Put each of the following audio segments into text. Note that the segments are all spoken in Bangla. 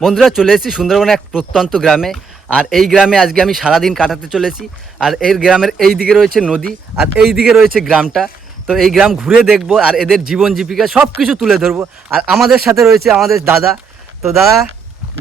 বন্ধুরা, চলে এসেছি সুন্দরবনের এক প্রত্যন্ত গ্রামে। আর এই গ্রামে আজকে আমি সারাদিন কাটাতে চলেছি। আর এর গ্রামের এই দিকে রয়েছে নদী, আর এই দিকে রয়েছে গ্রামটা। তো এই গ্রাম ঘুরে দেখব, আর এদের জীবন জীবিকা সব কিছু তুলে ধরবো। আর আমাদের সাথে রয়েছে আমাদের দাদা। তো দাদা,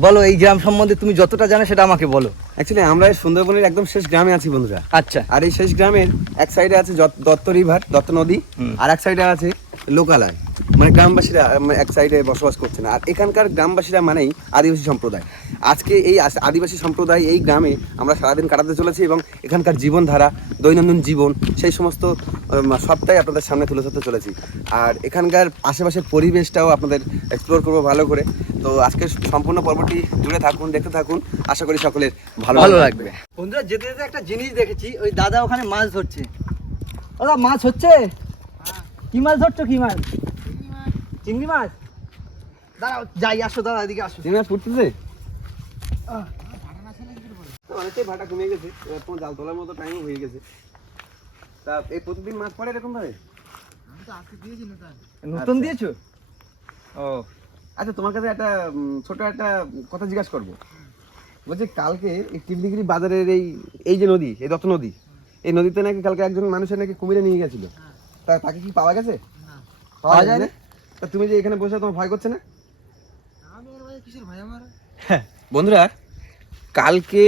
বলো এই গ্রাম সম্বন্ধে তুমি যতটা জানো সেটা আমাকে বলো। অ্যাকচুয়ালি আমরা এই সুন্দরবনের একদম শেষ গ্রামে আছি বন্ধুরা। আচ্ছা। আর এই শেষ গ্রামের এক সাইডে আছে দত্ত রিভার দত্ত নদী আর এক সাইডে আছে লোকালয়। মানে গ্রামবাসীরা উম, এক সাইডে বসবাস করছে না। আর এখানকার গ্রামবাসীরা মানেই আদিবাসী সম্প্রদায়। আজকে এই আদিবাসী সম্প্রদায় এই গ্রামে আমরা সারাদিন কাটাতে চলেছি এবং এখানকার জীবনধারা দৈনন্দিন জীবন সেই সমস্ত সবটাই আপনাদের সামনে তুলে ধরতে চলেছি। আর এখানকার আশেপাশের পরিবেশটাও আপনাদের এক্সপ্লোর করব ভালো করে। তো আজকের সম্পূর্ণ পর্বটি জুড়ে থাকুন দেখতে থাকুন। আশা করি সকলের ভালো ভালো লাগবে। বন্ধুরা যেতে যেতে একটা জিনিস দেখেছি ওই দাদা ওখানে মাছ ধরছে। দাদা মাছ হচ্ছে? কি মাছ ধরছো কি মাছ? চিংড়ি মাছ। দাঁড়াও যাই আসো দাদা এদিকে আসো। চিংড়ি মাছ ফুটতেছে? অনেকটাই ভাটা কমে গেছে এবার তোমার জাল তোলার মতো টাইম হয়ে গেছে। তা এই প্রতিদিন মাছ পড়ে এরকম ভাবে? নতুন। আচ্ছা। দিয়েছ? ও। আচ্ছা তোমার কাছে একটা ছোট একটা কথা জিজ্ঞাসা করব। বলছি কালকে এই টিবলিগিরি বাজারের এই এই যে নদী এই দত্ত নদী এই নদীতে নাকি কালকে একজন মানুষের নাকি কুমিরে নিয়ে গেছিল? তা তাকে কি পাওয়া গেছে? পাওয়া যায় না? তা তুমি যে এখানে বসে তোমার ভয় করছে না? বন্ধুরা কালকে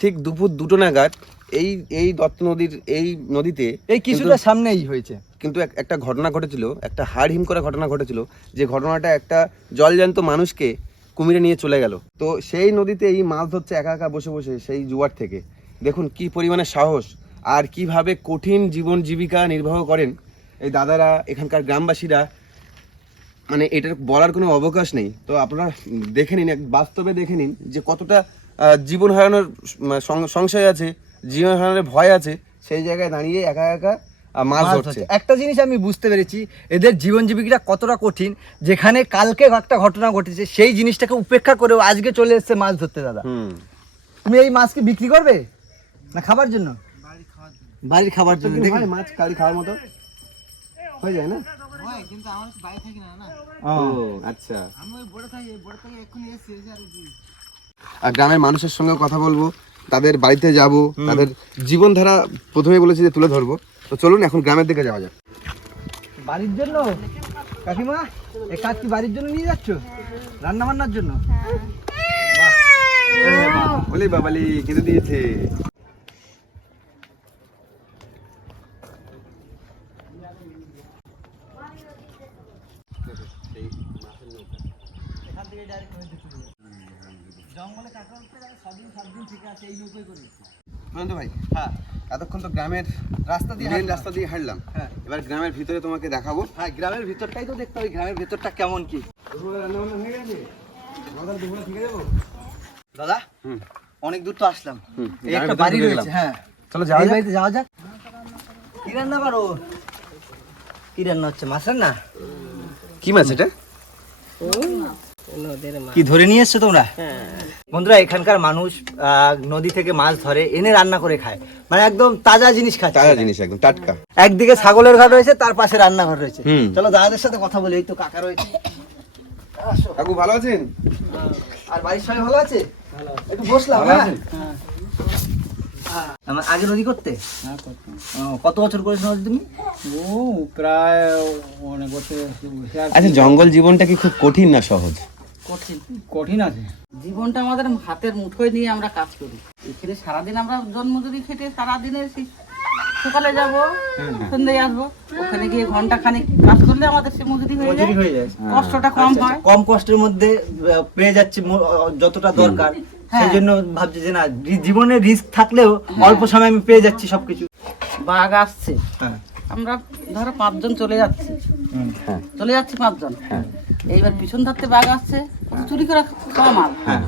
ঠিক দুপুর দুটো নাগাদ এই এই দত্ত নদীর এই নদীতে এই কিছুটা সামনেই হয়েছে। কিন্তু এক- একটা ঘটনা ঘটেছিল একটা হাড় হিম করা ঘটনা ঘটেছিল যে ঘটনাটা একটা জলজান্ত মানুষকে কুমিরে নিয়ে চলে গেল। তো সেই নদীতে এই মাছ ধরছে একা একা বসে বসে সেই জুয়ার থেকে। দেখুন কি পরিমাণে সাহস আর কীভাবে কঠিন জীবন জীবিকা নির্বাহ করেন এই দাদারা এখানকার গ্রামবাসীরা। মানে এটার বলার কোনো অবকাশ নেই। তো আপনারা দেখে নিন এক বাস্তবে দেখে নিন যে কতটা জীবন হারানোর সংশয় আছে। জীবন হারানোর ভয় আছে সেই জায়গায় দাঁড়িয়ে একা একা মাছ ধরছে। একটা জিনিস আমি বুঝতে পেরেছি এদের জীবন জীবিকাটা কতটা কঠিন যেখানে কালকে একটা ঘটনা ঘটেছে সেই জিনিসটাকে উপেক্ষা করেও আজকে চলে এসেছে মাছ ধরতে দাদা। তুমি এই মাছ কি বিক্রি করবে? না খাবার জন্য? বাড়ির খাবার জন্য। দেখি মাছ কারি খাওয়ার মতো। হয়ে যায় না? আচ্ছা। আর গ্রামের মানুষের সঙ্গে কথা বলব। তাদের বাড়িতে যাব তাদের জীবনধারা প্রথমে বলেছি যে তুলে ধরবো। তো চলুন এখন গ্রামের দিকে যাওয়া যাক। বাড়ির জন্য? কাকিমা এ কাজ কি বাড়ির জন্য নিয়ে যাচ্ছ? রান্না বান্নার জন্য বাহ। এ বলি বাবালি কেঁদে দিয়েছে। ভাই হ্যাঁ এতক্ষণ তো গ্রামের রাস্তা দিয়ে মেন রাস্তা দিয়ে হাঁটলাম। হ্যাঁ। এবার গ্রামের ভিতরে তোমাকে দেখাবো। হ্যাঁ গ্রামের ভিতরটাই তো দেখতে হবে গ্রামের ভিতরটা কেমন কি। হয়ে দাদা অনেক দূর তো আসলাম। এই একটা বাড়ি রয়েছে হ্যাঁ। চলো যাওয়া বাড়িতে যাওয়া যাক। কি রান্না করো? কি রান্না হচ্ছে মাছ রান্না কি মাছ এটা? কি ধরে নিয়ে এসছো তোমরা? বন্ধুরা এখানকার মানুষ আহ, নদী থেকে মাছ ধরে এনে রান্না করে খায়। মানে একদম তাজা জিনিস খায় তাজা জিনিস একদম টাটকা। একদিকে ছাগলের ঘর রয়েছে তার পাশে রান্নাঘর রয়েছে। চলো দাদাদের সাথে কথা বলি এই তো কাকা রয়েছে। কাকু ভালো আছেন? আর বাড়ির সবাই ভালো আছে? একটু বসলাম হ্যাঁ? আগে নদী করতে? কত বছর করেছ নদী তুমি? ও প্রায় অনেক বছর আচ্ছা জঙ্গল জীবনটা কি খুব কঠিন না সহজ? কঠিন। কঠিন আছে। জীবনটা আমাদের হাতের মুঠোয় নিয়ে আমরা কাজ করি। এখানে সারাদিন আমরা জন্মজুরি খেটে সারাদিনের সেই সকালে যাব সন্ধ্যায় আসব। ওখানে গিয়ে ঘণ্টা খানিক কাজ করলে আমাদের সে মজুরি হয়ে যায়। মজুরি হয়ে। কষ্টটা কম হয়। কম কষ্টের মধ্যে পেয়ে যাচ্ছে যতটা দরকার। সেই জন্য ভাবছি যে না জীবনে রিস্ক থাকলেও অল্প সময় আমি পেয়ে যাচ্ছি সবকিছু। বাঘ আসছে। হ্যাঁ। আমরা ধরো পাঁচজন চলে যাচ্ছি। হ্যাঁ। চলে যাচ্ছি পাঁচজন। এইবার পিছন ধরতে বাঘ আসছে। চুরি করে খাওয়া মাল? হ্যাঁ।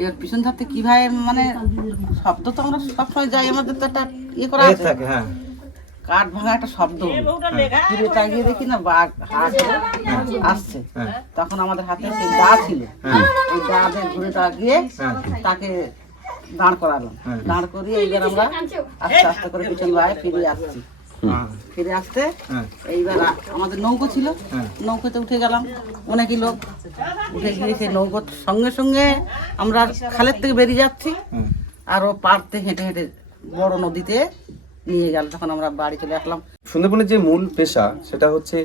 এবার পিছন ধারতে কীভাবে মানে শব্দ তো আমরা সবসময় যাই আমাদের তো একটা ইয়ে করা আছে। হ্যাঁ। কাঠ ভাঙা একটা শব্দ। ঘুরে তাকিয়ে দেখি না বাঘ হাট আসছে। তখন আমাদের হাতে সেই দা ছিল। ওই দা দিয়ে ঘুরে তাকিয়ে তাকে দাঁড় করালাম দাঁড় করিয়ে এইবার আমরা আস্তে আস্তে করে পিছন ভাই ফিরে আসছি। ফিরে আসতে হ্যাঁ। এইবার আমাদের নৌকো ছিল। হ্যাঁ। নৌকোতে উঠে গেলাম। অনেকই লোক উঠে গিয়ে সেই নৌকোর সঙ্গে সঙ্গে আমরা খালের থেকে বেরিয়ে যাচ্ছি। আরও পাড়তে হেঁটে হেঁটে বড় নদীতে নিয়ে গেল। তখন আমরা বাড়ি চলে আসলাম। সুন্দরবনের যে মূল পেশা সেটা হচ্ছে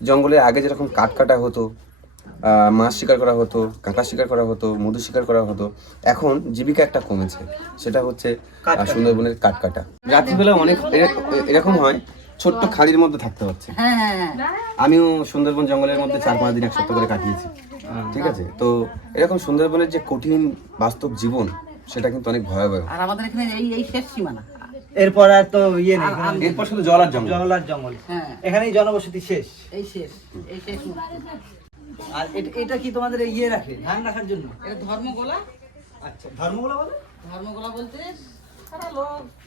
জঙ্গলে আগে যেরকম কাঠ কাটা হতো মাছ শিকার করা হতো কাঁকড়া শিকার করা হতো মধু শিকার করা হতো। এখন জীবিকা একটা কমেছে সেটা হচ্ছে সুন্দরবনের কাঠ কাটা রাত্রিবেলা অনেক এরকম হয় ছোট্ট খাড়ির মধ্যে থাকতে হচ্ছে। হ্যাঁ হ্যাঁ হ্যাঁ। আমিও সুন্দরবন জঙ্গলের মধ্যে চার পাঁচ দিন এক সপ্তাহ করে কাটিয়েছি ঠিক আছে? তো এরকম সুন্দরবনের যে কঠিন বাস্তব জীবন সেটা কিন্তু অনেক ভয়াবহ। আর আমাদের এখানে এই এই শেষ সীমানা। এরপর আর তো ইয়ে নেই। এরপর শুধু জল আর জঙ্গল। জঙ্গল আর জঙ্গল। হ্যাঁ। এখানেই জনবসতি শেষ। এই শেষ এই শেষ আর এটা- কি তোমাদের ইয়ে রাখে ধান রাখার জন্য? এটা ধর্মগোলা। আচ্ছা ধর্মগুলো বলে? ধর্মগোলা বলতে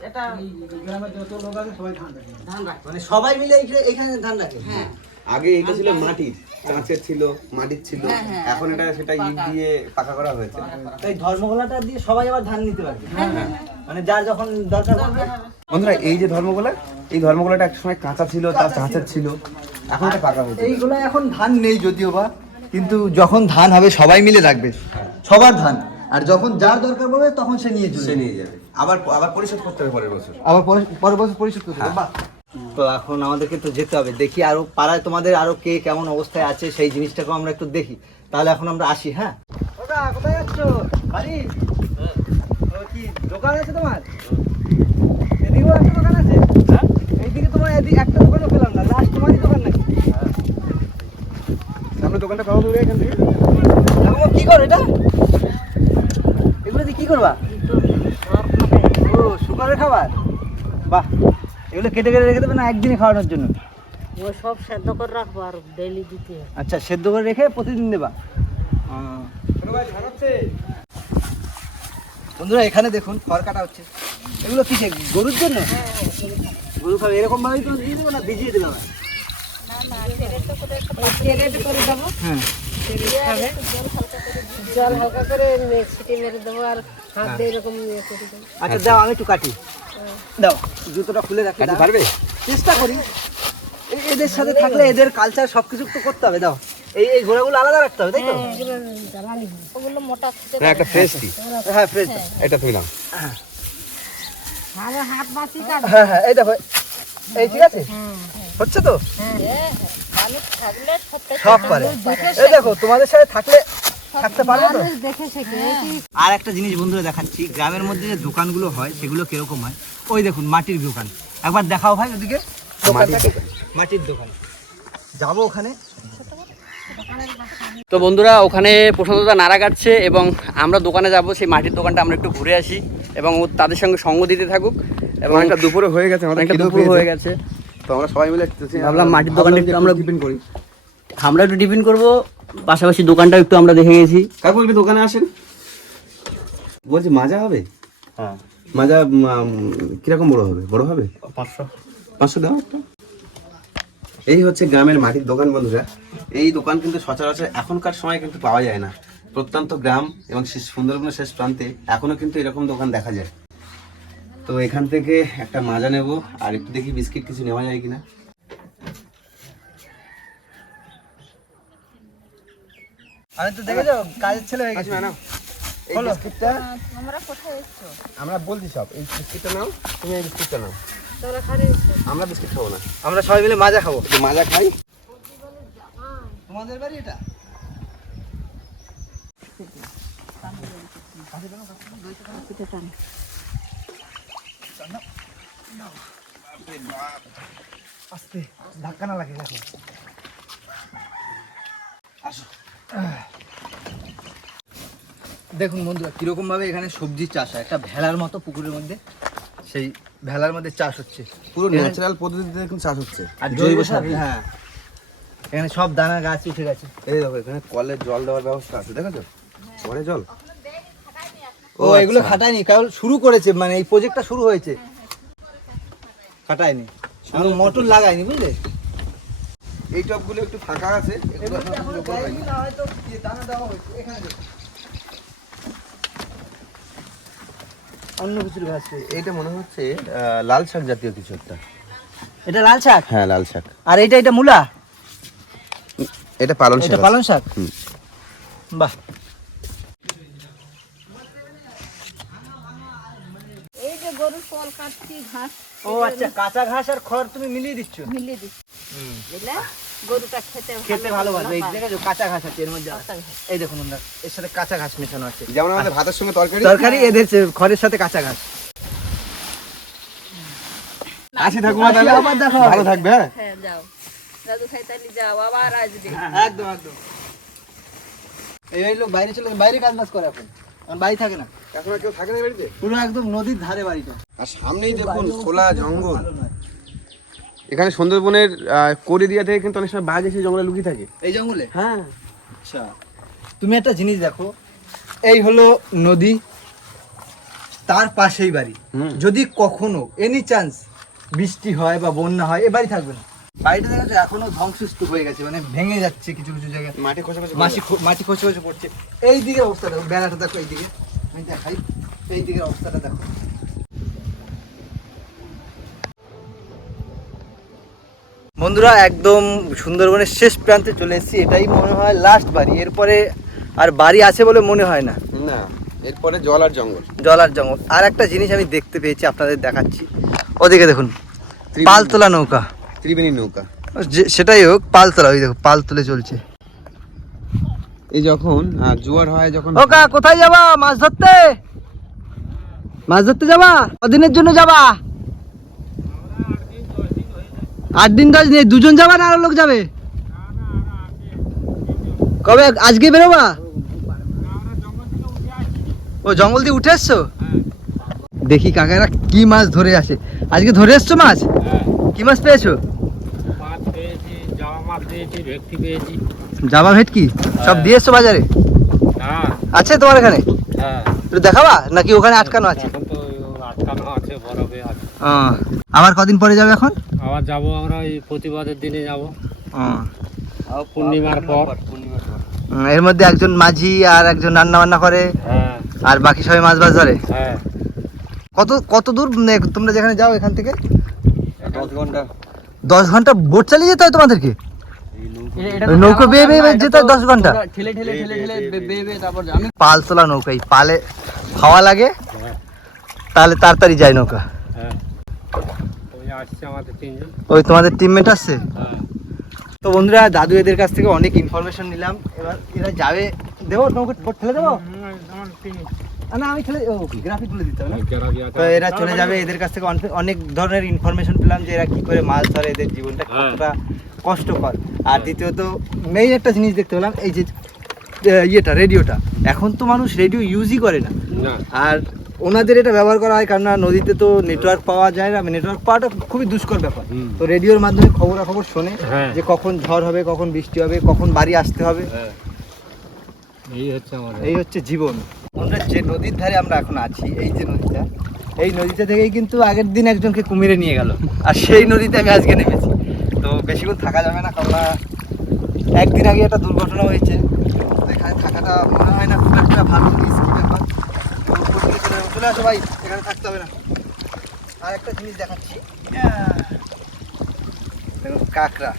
এটা গ্রামের যত লোক আছে সবাই ধান রাখে। ধান রাখে। মানে সবাই মিলে এখানে- এখানে ধান রাখে? হ্যাঁ। আগে এটা ছিল মাটির কাঁচের ছিল মাটির ছিল। হ্যাঁ, এখন এটা সেটা ইট দিয়ে পাকা করা হয়েছে। তো এই ধর্মগুলাটা দিয়ে সবাই আবার ধান নিতে পারবে। মানে যার যখন দরকার বন্ধুরা এই যে ধর্মগুলা এই ধর্মগুলাটা এক সময় কাঁচা ছিল তার কাঁচের ছিল। এখন পাকা হয়েছে এইগুলো এখন ধান নেই যদিও বা কিন্তু যখন ধান হবে সবাই মিলে রাখবে। সবার ধান। আর যখন যার দরকার পড়বে তখন সে নিয়ে চলে নিয়ে যাবে। আবার আবার পরিশোধ করতে হবে পরের বছর। আবার পরে- পরের বছর পরিশোধ করতে হবে বাহ। তো এখন আমাদেরকে তো যেতে হবে। দেখি আরও পাড়ায় তোমাদের আরও কে কেমন অবস্থায় আছে সেই জিনিসটাকেও আমরা একটু দেখি। তাহলে এখন আমরা আসি হ্যাঁ? ওটা কোথায় যাচ্ছ? বাড়ি? কি দোকান আছে তোমার? এদিকেও একটা দোকান আছে। হ্যাঁ? এইদিকে তোমার এদিকে একটা দোকানও পেলাম না। লাস্ট তোমারই দোকান নাকি দোকানটা পাবো দূরে এখান থেকে? কি করো এটা? এগুলো দিয়ে কি করবা? ও শুকারের খাবার? বাহ এগুলো কেটে কেটে রেখে দেবে না একদিনে খাওয়ানোর জন্য? ও সব সেদ্ধ করে রাখব আর ডেলি দিতে। আচ্ছা সেদ্ধ করে রেখে প্রতিদিন দেবা? বন্ধুরা এখানে দেখুন খড় কাটা হচ্ছে। এগুলো কিসে গরুর জন্য? গরু খাবে এরকম ভাবেই তো দিয়ে দেবো না? ভিজিয়ে দেবে করে দেবো হ্যাঁ জল হালকা করে ছিটে মেরে দেবো আর হাত দিয়ে এরকম ইয়ে আচ্ছা দাও আমি একটু কাটি। দাও জুতোটা খুলে রাখি দাও। পারবে? চেষ্টা করি। এদের সাথে থাকলে এদের কালচার সবকিছু তো করতে হবে দাও। এই এই ঘোড়াগুলো আলাদা রাখতে হবে তাই তো? হয়। ওগুলো মোটা না একটা ফ্রেশটি হ্যাঁ ফ্রেশ এটা হাত বাঁচি কাট। হ্যাঁ হ্যাঁ এই দেখো এই ঠিক আছে? হচ্ছে তো? সব পারে। এই দেখো তোমাদের সাথে থাকলে থাকতে পারবে তো? মানুষ দেখে শেখে আর একটা জিনিস বন্ধুরা দেখাচ্ছি গ্রামের মধ্যে যে দোকানগুলো হয় সেগুলো কীরকম হয়? ওই দেখুন মাটির দোকান। একবার দেখাও ভাই ওদিকে। মাটির দোকান। যাব ওখানে? তো বন্ধুরা ওখানে প্রশান্তদা নাড়া কাটছে এবং আমরা দোকানে যাব সেই মাটির দোকানটা আমরা একটু ঘুরে আসি এবং ও তাদের সঙ্গে সঙ্গ দিতে থাকুক। এবং অনেকটা দুপুরে হয়ে গেছে আমাদের অনেকটা দুপুর হয়ে গেছে। তো আমরা সবাই মিলে ভাবলাম মাটির দোকানটা একটু আমরা- টিফিন করি। আমরা একটু টিফিন করব পাশাপাশি দোকানটা একটু আমরা দেখে গেছি। কাকু একটু দোকানে আসেন। বলছি মাজা হবে? হ্যাঁ। মাজা কীরকম বড় হবে? বড় হবে? পাঁচশো। পাঁচশো দাও একটা। এই হচ্ছে গ্রামের মাটির দোকান বন্ধুরা। এই দোকান কিন্তু সচরাচর এখনকার সময় কিন্তু পাওয়া যায় না। প্রত্যন্ত গ্রাম এবং শেষ সুন্দরবনের শেষ প্রান্তে এখনও কিন্তু এরকম দোকান দেখা যায়। তো এখান থেকে একটা মাজা নেব আর একটু দেখি বিস্কিট কিছু নেওয়া যায় কিনা আমি তো দেখেছ কাজের ছেলে হয়ে গেছে নাও এই বিস্কিটটা আমরা বলছি সব এই বিস্কিটটা নাও তুমি এই বিস্কিটটা নাও আমরা বিস্কিট খাব না আমরা সবাই মিলে মাজা খাব মাজা খাই তোমাদের বাড়ি এটা আস্তে ধাক্কা না লাগে দেখো। দেখুন বন্ধুরা কীরকম ভাবে এখানে সবজি চাষ হয়। একটা ভেলার মতো পুকুরের মধ্যে সেই ভেলার মধ্যে চাষ হচ্ছে। পুরো ন্যাচারাল পদ্ধতিতে দেখুন চাষ হচ্ছে। আর জৈব সার হ্যাঁ। এখানে সব দানা গাছ উঠে গেছে। এই দেখো এখানে কলের জল দেওয়ার ব্যবস্থা আছে দেখেছ? পরে জল। ও এগুলো খাটায়নি কারণ শুরু করেছে মানে এই প্রজেক্টটা শুরু হয়েছে। খাটায়নি শুধু মোটর লাগায়নি বুঝলে? এই টবগুলো একটু ফাঁকা আছে এগুলো। অন্য কিছুর গাছ। এইটা মনে হচ্ছে লাল শাক জাতীয় কিছু একটা। এটা লাল শাক? হ্যাঁ লাল শাক। আর এটা এটা মূলা? এটা পালন শাক এটা পালং শাক। বাহ এই যে গরুর ফল কাটছি ঘাস ও আচ্ছা কাঁচা ঘাস আর খড় তুমি মিলিয়ে দিচ্ছ? মিলিয়ে দিচ্ছি। বুঝলে গরুটা খেতে খেতে ভালোবাসবে এই। কাঁচা ঘাস আছে এর মধ্যে এই দেখুন এর সাথে কাঁচা ঘাস মেশানো আছে। যেমন আমাদের ভাতের সঙ্গে তরকারি? তরকারি এদের খড়ের সাথে কাঁচা ঘাস। আসি ঠাকুমা তাহলে। আবার দেখা ভালো থাকবে হ্যাঁ? হ্যাঁ যাও। দাদু খাইতালি যাও আবার আসবে। একদম একদম। এই এই লোক বাইরে চলে বাইরে কাজ বাজ করে এখন। এখন বাড়ি থাকে না। এখন কেউ থাকে না বাড়িতে? পুরো একদম নদীর ধারে বাড়িটা। আর সামনেই দেখুন খোলা জঙ্গল। এখানে সুন্দরবনের কোরিদিয়া থেকে কিন্তু অনেক সময় বাঘ এসে জঙ্গলে লুকিয়ে থাকে। এই জঙ্গলে? হ্যাঁ। আচ্ছা। তুমি একটা জিনিস দেখো এই হলো নদী তার পাশেই বাড়ি। যদি কখনো এনি চান্স বৃষ্টি হয় বা বন্যা হয় এ বাড়ি থাকবে না। বাড়িটা দেখা যাচ্ছে এখনও ধ্বংসস্তূপ হয়ে গেছে মানে ভেঙে যাচ্ছে কিছু কিছু জায়গায়। মাটি খসে খসে মাটি মাটি খসে খসে পড়ছে। এই দিকের অবস্থা দেখো বেড়াটা দেখো এই দিকে আমি দেখাই এই দিকের অবস্থাটা দেখো। বন্ধুরা একদম সুন্দরবনের শেষ প্রান্তে চলে এসেছি। এটাই মনে হয় লাস্ট বাড়ি। এরপরে আর বাড়ি আছে বলে মনে হয় না। না এরপরে জল আর জঙ্গল। জলার জঙ্গল। আর একটা জিনিস আমি দেখতে পেয়েছি আপনাদের দেখাচ্ছি। ওদিকে দেখুন পালতোলা নৌকা। ত্রিবেণী নৌকা। যে সেটাই হোক পালতোলা ওই দেখো পালতোলে চলছে। এই যখন জোয়ার হয় যখন ওকা কোথায় যাবা? মাছ ধরতে? মাছ ধরতে যাবা? কদিনের জন্য যাবা? আট দিন দশ দিন দুজন যাবা না আরও লোক যাবে? কবে আজকে বেরোবা? ও জঙ্গল দিয়ে উঠে এসছো? দেখি কাকারা কি মাছ ধরে আসে। আজকে ধরে এসছো মাছ? কি মাছ পেয়েছ মাছ পেয়েছি জামা মাছ পেয়েছি ভেটকি পেয়েছি। জামা ভেটকি? সব দিয়ে এসছো বাজারে? হ্যাঁ। আছে তোমার এখানে? হ্যাঁ। দেখাবা? নাকি ওখানে আটকানো আছে? এখন তো আটকানো আছে বরফে আছে। আবার কদিন পরে যাবে এখন? আবার যাব আমরা এই প্রতিবাদের দিনে যাব। পূর্ণিমার পর। এর মধ্যে একজন মাঝি আর একজন রান্না বান্না করে হ্যাঁ। আর বাকি সবাই মাছ বাজ ধরে হ্যাঁ। কত কত দূর তোমরা যেখানে যাও এখান থেকে? দশ ঘণ্টা। দশ ঘণ্টা বোট চালিয়ে যেতে হয় তোমাদেরকে? নৌকো বেয়ে বেয়ে যেতে হয় দশ ঘণ্টা। ঠেলে ঠেলে ঠেলে ঠেলে বেয়ে বেয়ে তারপর আমি পাল তোলা নৌকা এই পালে হাওয়া লাগে হ্যাঁ তাহলে তাড়াতাড়ি যায় নৌকা। হ্যাঁ। ওই তোমাদের টিমমেট আসছে? হ্যাঁ। তো বন্ধুরা দাদু এদের কাছ থেকে অনেক ইনফরমেশন নিলাম। এবার এরা যাবে। দেবো নৌকো ঠেলে দেবো? না আমি ও গ্রাফিক তুলে দিতে হবে তো এরা চলে যাবে এদের কাছ থেকে অনেক- অনেক ধরনের ইনফরমেশন পেলাম যে এরা কি করে মাছ ধরে এদের জীবনটা হ্যাঁ। কতটা কষ্টকর। আর দ্বিতীয়ত মেইন একটা জিনিস দেখতে পেলাম এই যে ইয়েটা রেডিওটা। এখন তো মানুষ রেডিও ইউজই করে না। না। আর ওনাদের এটা ব্যবহার করা হয় কারণ নদীতে তো নেটওয়ার্ক পাওয়া যায় না নেটওয়ার্ক পাওয়াটা খুবই দুষ্কর ব্যাপার। তো রেডিওর মাধ্যমে খবরাখবর শোনে হ্যাঁ। যে কখন ঝড় হবে কখন বৃষ্টি হবে কখন বাড়ি আসতে হবে। হ্যাঁ। এই হচ্ছে আমাদের এই হচ্ছে জীবন। আমরা যে নদীর ধারে আমরা এখন আছি, এই যে নদীটা, এই নদীটা থেকেই কিন্তু আগের দিন একজনকে কুমিরে নিয়ে গেল। আর সেই নদীতে আমি আজকে নেমেছি। তো বেশিক্ষণ থাকা যাবে না কারণ একদিন আগে একটা দুর্ঘটনা হয়েছে। এখানে থাকাটা মনে হয় না খুব একটা ভালো রিস্কি ব্যাপার। চলে আসো ভাই, এখানে থাকতে হবে না। আর একটা জিনিস দেখাচ্ছি। কাঁকড়া।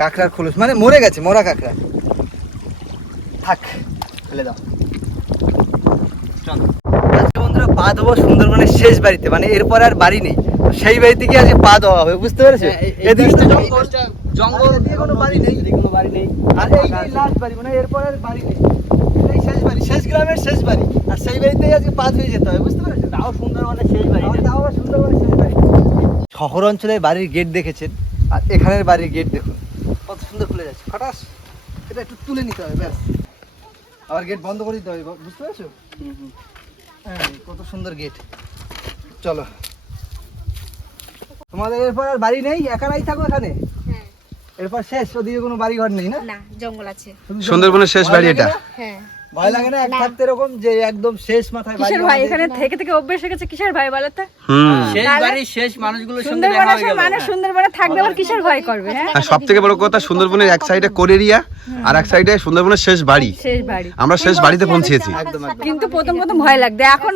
কাঁকড়ার খোলস। মানে মরে গেছে, মরা কাঁকড়া। থাক ফেলে দাও। আজকে বন্ধুরা পা দেবো সুন্দরবনের শেষ বাড়িতে মানে এরপর আর বাড়ি নেই। সেই বাড়িতে গিয়ে আজকে পা দেওয়া হবে বুঝতে পেরেছ? হ্যাঁ, এদিকে জঙ্গল। জঙ্গল এদিকে কোনো বাড়ি নেই। কোনো বাড়ি নেই। আর এই লাস্ট বাড়ি মানে এরপর আর বাড়ি নেই। এই শেষ বাড়ি শেষ গ্রামের শেষ বাড়ি। আর সেই বাড়িতেই আজকে পা ধুয়ে যেতে হবে বুঝতে পেরেছ? তাও সুন্দরবনের শেষ বাড়ি তাও আবার সুন্দরবনের শেষ বাড়ি। শহর অঞ্চলের বাড়ির গেট দেখেছেন? আর এখানের বাড়ির গেট দেখুন। কত সুন্দর খুলে যাচ্ছে। হঠাৎ এটা একটু তুলে নিতে হবে ব্যাস। আবার গেট বন্ধ করে দিতে হবে বুঝতে পেরেছ? হ্যাঁ কত সুন্দর গেট চলো। তোমাদের এরপর আর বাড়ি নেই? একারাই থাকো এখানে? হ্যাঁ। এরপর শেষ? ওদিকে কোনো বাড়ি ঘর নেই না? না জঙ্গল আছে। সুন্দরবনের শেষ বাড়ি এটা? হ্যাঁ। ভয় লাগে না এক থাকতে এরকম যে একদম শেষ মাথায় কিসের ভাই? এখানে থেকে থেকে অভ্যেস হয়ে গেছে কিসের ভাই বলো তো? হুম। শেষ বাড়ির শেষ মানুষগুলোর সঙ্গে দেখা সুন্দরবনে সব গেল মানুষ সুন্দরবনে থাকবে আবার কিসের ভয় করবে হ্যাঁ? আর সব থেকে বড় কথা সুন্দরবনের এক সাইডে কোরেরিয়া আর এক সাইডে সুন্দরবনের শেষ বাড়ি। শেষ বাড়ি। আমরা শেষ বাড়িতে পৌঁছেছি। কিন্তু প্রথম প্রথম ভয় লাগবে এখন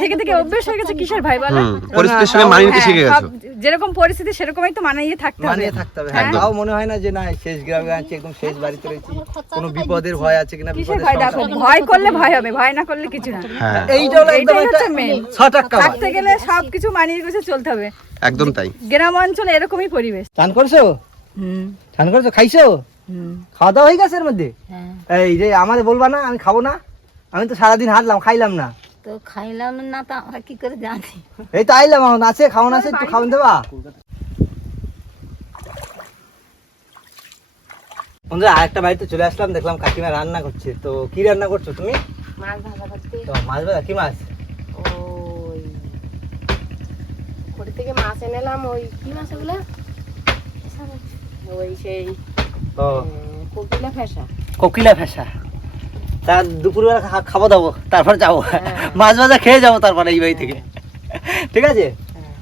থেকে থেকে অভ্যেস হয়ে গেছে কিসের ভাই বলো? পরিস্থিতির সঙ্গে মানিয়ে নিতে শিখে গেছো। যেরকম পরিস্থিতি সেরকমই তো মানিয়ে থাকতে হবে। মানিয়ে থাকতে হবে। হ্যাঁ তাও মনে হয় না যে না শেষ গ্রামে আছি একদম শেষ বাড়িতে রয়েছি। কোনো বিপদের ভয় আছে কিনা বিপদের ভয় দেখো? ভয় করলে ভয় হবে ভয় না করলে কিছু না। হ্যাঁ এইটা হলো একদম একটা main। ছটাক্কা থাকতে গেলে সবকিছু মানিয়ে গুছে চলতে হবে। একদম তাই। গ্রাম অঞ্চলে এরকমই পরিবেশ। চান করছ? হুম। চান করছ? খাইছো? হুম। খাওয়া দাওয়া হয়ে গেছে এর মধ্যে? হ্যাঁ। এই যে আমাদের বলবা না আমি খাব না। আমি তো সারাদিন হাঁটলাম খাইলাম না। তো খাইলাম না তো আমরা কি করে জানি? এই তো আইলাম এখন আছে খাওয়ান আছে একটু খাওয়ান দেবা? বন্ধুরা আরেকটা বাড়িতে চলে আসলাম দেখলাম কাকিমা রান্না করছে। তো কি রান্না করছ তুমি? মাছ ভাজা করতে তো মাছ ভাজা কি মাছ? ওই কোটি থেকে মাছ এনেলাম ওই কি মাছ ওগুলা? ওই সেই ও কোকিলা ফেসা। কোকিলা ফেসা। তা দুপুরবেলা খাব দাবো তারপর যাব। মাছ ভাজা খেয়ে যাব তারপর এই বাড়ি থেকে। ঠিক আছে?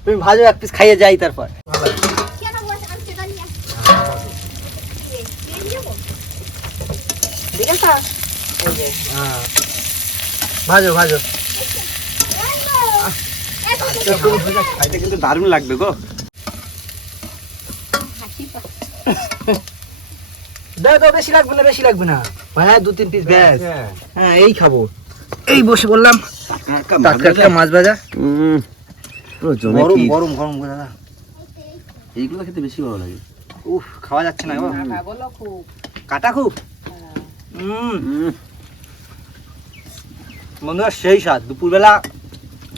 তুমি ভাজো এক পিস খাইয়ে যাই তারপর। হ্যাঁ। ভাজো ভাজো। খাইতে কিন্তু দারুণ লাগবে গো। দাও দাও বেশি লাগবে না বেশি লাগবে না। হ্যাঁ দু তিন পিস ব্যাস। হ্যাঁ এই খাব। এই বসে বললাম টাটকা টাটকা মাছ ভাজা? গরম গরম গরম দাদা এইগুলো খেতে বেশি ভালো লাগে। উফ খাওয়া যাচ্ছে না বলো খুব কাটা খুব? বন্ধুরা সেই স্বাদ। দুপুরবেলা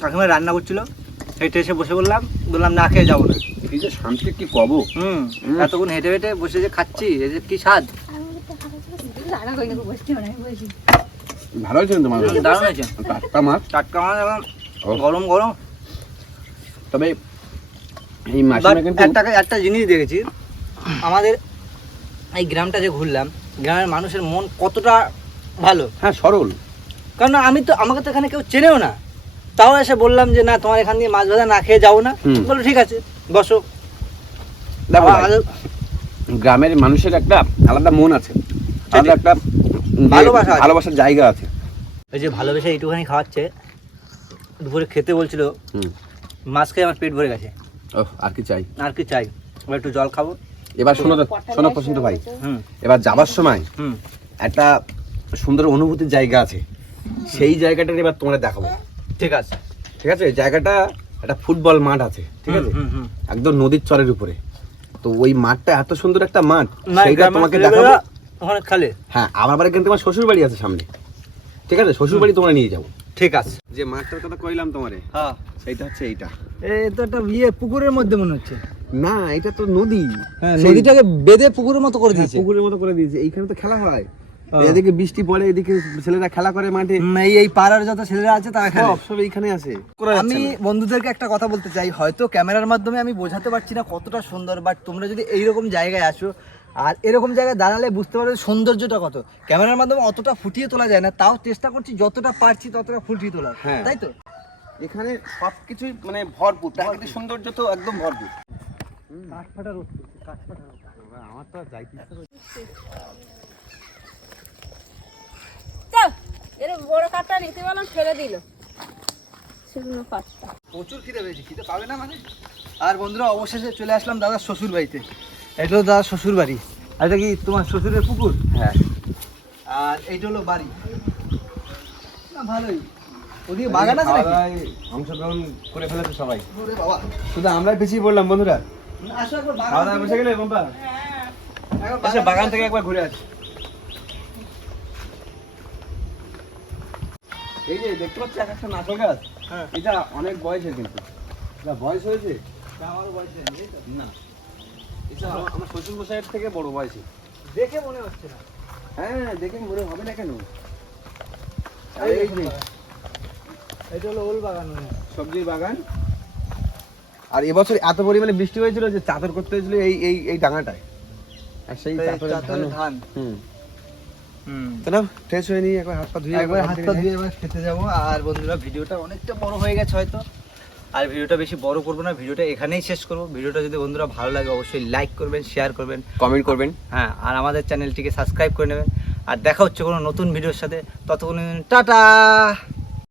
কাকিমা রান্না করছিল। হেঁটে এসে বসে বললাম বললাম না খেয়ে যাব না। এই যে শান্তি কি কব? হুম। এতক্ষণ হেঁটে হেঁটে বসে যে খাচ্ছি এই যে কি স্বাদ? ভালো হয়েছে কিন্তু মাছ দারুণ হয়েছে। টাটকা মাছ? টাটকা মাছ ও। গরম গরম। তবে এই কিন্তু একটা একটা জিনিস দেখেছি। আমাদের এই গ্রামটা যে ঘুরলাম গ্রামের মানুষের মন কতটা ভালো? হ্যাঁ সরল। কারণ আমি তো আমাকে তো এখানে কেউ চেনেও না। তাও এসে বললাম যে না তোমার এখান দিয়ে মাছ ভাজা না খেয়ে যাও না। বলো ঠিক আছে বসো। দেখো গ্রামের মানুষের একটা আলাদা মন আছে আলাদা একটা ভালোবাসা ভালোবাসার জায়গা আছে। এই যে ভালোবেসে এইটুখানি খাওয়াচ্ছে দুপুরে খেতে বলছিল হুম। মাছ খেয়ে আমার পেট ভরে গেছে। আর কি চাই? আর কি চাই? এবার একটু জল খাব। এবার শোনো তো- শোনো প্রশান্ত ভাই এবার যাবার সময় একটা সুন্দর অনুভূতির জায়গা আছে। সেই জায়গাটা এবার তোমরা দেখাবো। ঠিক আছে। ঠিক আছে জায়গাটা একটা ফুটবল মাঠ আছে ঠিক আছে? একদম নদীর চরের উপরে। তো ওই মাঠটা এত সুন্দর একটা মাঠ সেইটা তোমাকে দেখাবো। ওখানে খালে। হ্যাঁ আমার বাড়ি কিন্তু তোমার শ্বশুর বাড়ি আছে সামনে। ঠিক আছে শ্বশুর বাড়ি তোমরা নিয়ে যাব। ঠিক আছে। যে মাঠটার কথা কইলাম তোমারে হ্যাঁ। সেইটা হচ্ছে এইটা। এই তো একটা ইয়ে পুকুরের মধ্যে মনে হচ্ছে। না এটা তো নদী। হ্যাঁ নদীটাকে বেঁধে পুকুরের মতো করে হ্যাঁ, দিয়েছে। পুকুরের মতো করে দিয়েছে। এইখানে তো খেলা হ্যাঁ। এদিকে বৃষ্টি পড়ে এদিকে ছেলেরা খেলা করে মাঠে। এই এই পাড়ার যত ছেলেরা আছে তারা খেলে। সব সব এইখানে আছে। আমি বন্ধুদেরকে একটা কথা বলতে চাই হয়তো ক্যামেরার মাধ্যমে আমি বোঝাতে পারছি না কতটা সুন্দর বাট তোমরা যদি এইরকম জায়গায় আসো আর এরকম জায়গায় দাঁড়ালে বুঝতে পারবে সৌন্দর্যটা কত। ক্যামেরার মাধ্যমে অতটা ফুটিয়ে তোলা যায় না তাও চেষ্টা করছি যতটা পারছি ততটা ফুটিয়ে তোলার হ্যাঁ। তাই তো? এখানে সবকিছুই মানে ভরপুর প্রাকৃতিক সৌন্দর্য তো একদম ভরপুর। এর বড় কাঠটা নিতে বললাম ফেলে দিল। শুকনো পাঁচটা প্রচুর খিদে পেয়েছি খিদে পাবে না মানে? আর বন্ধুরা অবশেষে চলে আসলাম দাদার শ্বশুর বাড়িতে। এটা হলো দাদার শ্বশুর বাড়ি। আর এটা কি তোমার শ্বশুরের পুকুর? হ্যাঁ। আর এইটা হলো বাড়ি। না ভালোই। ওদিকে বাগান আছে নাকি? অংশগ্রহণ করে ফেলেছে সবাই। বাবা। শুধু আমরাই পিছিয়ে পড়লাম বন্ধুরা। আসো একবার বাগান। খাওয়া দাওয়া বসে গেলে বম্পা একবার আচ্ছা বাগান বাগান থেকে একবার ঘুরে আসি। এই যে দেখতে পাচ্ছি এক একটা গাছ? হ্যাঁ। এটা অনেক বয়সের কিন্তু। এটা বয়স হয়েছে? আমারও বয়স না। এটা আমার- শ্বশুর মশাইয়ের থেকে বড় বয়সে দেখে মনে হচ্ছে না। হ্যাঁ দেখে মনে হবে না কেন? এই যে। এটা হলো ওল বাগান সবজির বাগান। আর এবছর এত পরিমাণে বৃষ্টি হয়েছিল যে চাদর করতে হয়েছিল এই এই এই ডাঙাটায়। আর সেই চাদরের ধান। ধান। হুম। হুম। তো না ফ্রেশ হয়ে নিয়ে একবার হাত পা ধুয়ে একবার হাত পা ধুয়ে ধুয়ে এবার খেতে যাব। আর বন্ধুরা ভিডিওটা অনেকটা বড় হয়ে গেছে হয়তো। আর ভিডিওটা বেশি বড় করব না ভিডিওটা এখানেই শেষ করব। ভিডিওটা যদি বন্ধুরা ভালো লাগে অবশ্যই লাইক করবেন শেয়ার করবেন। কমেন্ট করবেন। হ্যাঁ আর আমাদের চ্যানেলটিকে সাবস্ক্রাইব করে নেবেন। আর দেখা হচ্ছে কোনো নতুন ভিডিওর সাথে। ততক্ষণ টাটা!